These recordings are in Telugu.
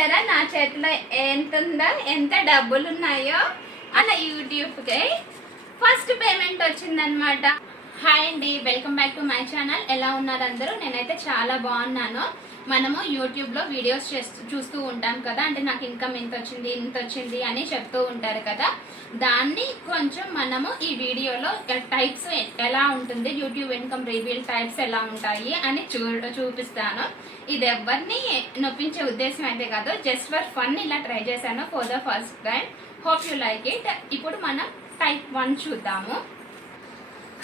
చూసారా నా చేతిలో ఎంత ఉందో, ఎంత డబ్బులు ఉన్నాయో. అలా యూట్యూబ్కి ఫస్ట్ పేమెంట్ వచ్చిందనమాట. హాయ్ అండి, welcome back to my channel. ఎలా ఉన్నారు అందరూ? నేనైతే చాలా బాగున్నాను. మనము యూట్యూబ్లో వీడియోస్ చూస్తూ ఉంటాం కదా, అంటే నాకు ఇన్కమ్ ఇంత వచ్చింది అని చెప్తూ ఉంటారు కదా. దాన్ని కొంచెం మనము ఈ వీడియోలో టైప్స్ ఎలా ఉంటుంది, యూట్యూబ్ ఇన్కమ్ రివీల్ టైప్స్ ఎలా ఉంటాయి అని చూపిస్తాను. ఇది ఎవరిని నొప్పించే ఉద్దేశం అయితే కాదు, జస్ట్ ఫర్ ఫన్ ఇలా ట్రై చేశాను for the first time. Hope you like it. ఇప్పుడు మనం టైప్ 1 చూద్దాము.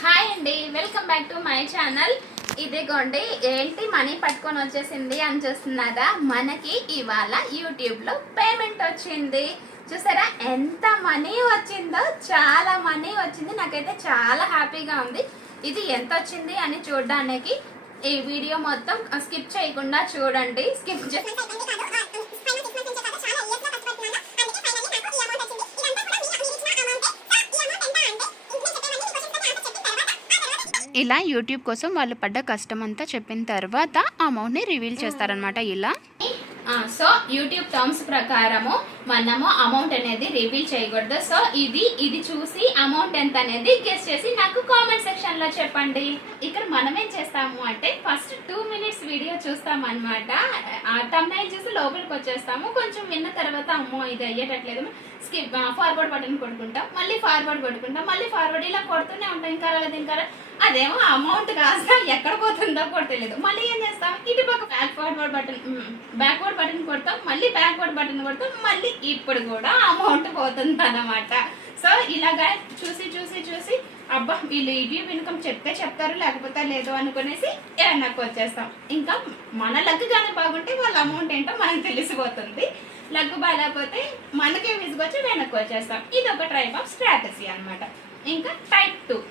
హాయ్ అండి, welcome back to my channel. ఇదిగోండి, ఏంటి మనీ పట్టుకొని వచ్చేసింది అని చూస్తున్నారా? మనకి ఇవాళ యూట్యూబ్లో పేమెంట్ వచ్చింది. చూసారా ఎంత మనీ వచ్చిందో? చాలా మనీ వచ్చింది. నాకైతే చాలా హ్యాపీగా ఉంది. ఇది ఎంత వచ్చింది అని చూడడానికి ఈ వీడియో మొత్తం స్కిప్ చేయకుండా చూడండి. స్కిప్ ఇలా యూట్యూబ్ కోసం వాళ్ళు పడ్డ కష్టం అంతా చెప్పిన తర్వాత అమౌంట్ని రివీల్ చేస్తారనమాట. ఇలా సో యూట్యూబ్ టర్మ్స్ ప్రకారము మనము అమౌంట్ అనేది రివీల్ చేయకూడదు. సో ఇది చూసి అమౌంట్ ఎంత అనేది గెస్ చేసి నాకు కామెంట్ సెక్షన్ లో చెప్పండి. ఇక్కడ మనం ఏం చేస్తాము అంటే ఫస్ట్ 2 minutes వీడియో చూస్తాం అనమాట. థంబ్నెయిల్ చూసి లోపలికి వచ్చేస్తాము. కొంచెం విన్న తర్వాత అమ్మో ఇది అయ్యేటట్లేదు, స్కిప్ ఫార్వర్డ్ బటన్ కొట్టుకుంటాం, మళ్ళీ ఫార్వర్డ్ కొట్టుకుంటాం, మళ్ళీ ఫార్వర్డ్, ఇలా కొడుతూనే ఉంటాం. ఇంకా రాలేదు, ఇంకా అదేమో అమౌంట్ కాస్త ఎక్కడ పోతుందో కూడా తెలియదు. మళ్ళీ ఏం చేస్తాం, ఇటు పక్క బ్యాక్వర్డ్ బటన్ కొడతాం, మళ్ళీ బ్యాక్వర్డ్ బటన్ కొడతాం, మళ్ళీ ఇప్పుడు కూడా అమౌంట్ పోతుంది అన్నమాట. సో ఇలాగా చూసి చూసి చూసి అబ్బా వీళ్ళు యూట్యూబ్ ఇన్కమ్ చెప్తారు లేకపోతే లేదు అనుకునేసి వెనక్కి వచ్చేస్తాం. ఇంకా మన లక్ కానీ బాగుంటే వాళ్ళ అమౌంట్ ఏంటో మనకు తెలిసిపోతుంది. లక్ బాగాలేకపోతే మనకే విసుగొచ్చి వెనక్కి వచ్చేస్తాం. ఇది ఒక టైప్ ఆఫ్ స్ట్రాటజీ అనమాట. ఇంకా టైప్ 2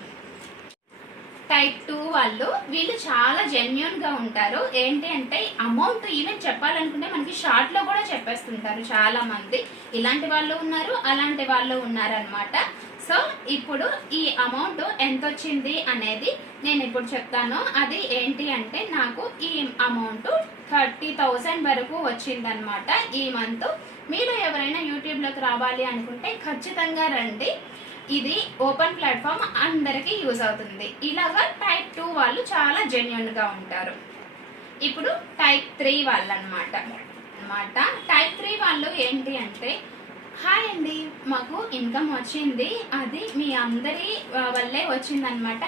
వీళ్ళు చాలా జెన్యూన్ గా ఉంటారు. ఏంటి అంటే అమౌంట్ ఈవెన్ చెప్పాలనుకుంటే మనకి షార్ట్ లో కూడా చెప్పేస్తుంటారు చాలా మంది. ఇలాంటి వాళ్ళు ఉన్నారు, అలాంటి వాళ్ళు ఉన్నారనమాట. సో ఇప్పుడు ఈ అమౌంట్ ఎంత వచ్చింది అనేది నేను ఇప్పుడు చెప్తాను. అది ఏంటి అంటే నాకు ఈ అమౌంట్ 30,000 వరకు వచ్చిందనమాట ఈ మంత్. మీరు ఎవరైనా యూట్యూబ్లోకి రావాలి అనుకుంటే ఖచ్చితంగా రండి. ఇది ఓపెన్ ప్లాట్ఫామ్, అందరికీ యూజ్ అవుతుంది. ఇలాగా టైప్ 2 వాళ్ళు చాలా జెన్యూన్ గా ఉంటారు. ఇప్పుడు టైప్ 3 వాళ్ళు అనమాట. టైప్ 3 వాళ్ళు ఏంటి అంటే, హాయ్ అండి, మాకు ఇన్కమ్ వచ్చింది, అది మీ అందరి వల్లే వచ్చిందనమాట.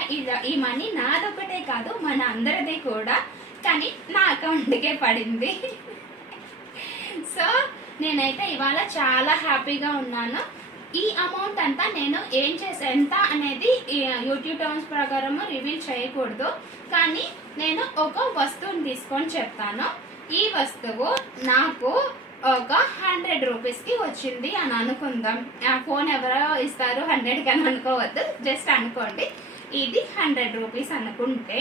ఈ మనీ నాదొకటే కాదు, మన అందరిది కూడా, కానీ నా అకౌంట్కే పడింది. సో నేనైతే ఇవాళ చాలా హ్యాపీగా ఉన్నాను. ఈ అమౌంట్ అంతా నేను ఏం చేసే ఎంత అనేది యూట్యూబ్ టర్మ్స్ ప్రకారం రివీల్ చేయకూడదు, కానీ నేను ఒక వస్తువుని తీసుకొని చెప్తాను. ఈ వస్తువు నాకు ఒక 100 రూపీస్కి వచ్చింది అని అనుకుందాం. ఫోన్ ఎవరో ఇస్తారు 100కి అని అనుకోవద్దు, జస్ట్ అనుకోండి. ఇది 100 రూపీస్ అనుకుంటే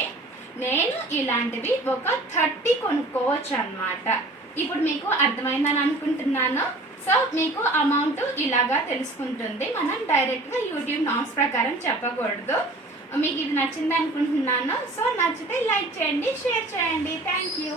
నేను ఇలాంటివి ఒక 30 కొనుక్కోవచ్చు అన్నమాట. ఇప్పుడు మీకు అర్థమైందని అనుకుంటున్నాను. సో మీకు అమౌంట్ ఇలాగా తెలుసుకుంటుంది. మనం డైరెక్ట్గా యూట్యూబ్ నామ్స్ ప్రకారం చెప్పకూడదు. మీకు ఇది నచ్చింది అనుకుంటున్నాను. సో నచ్చితే లైక్ చేయండి, షేర్ చేయండి. Thank you.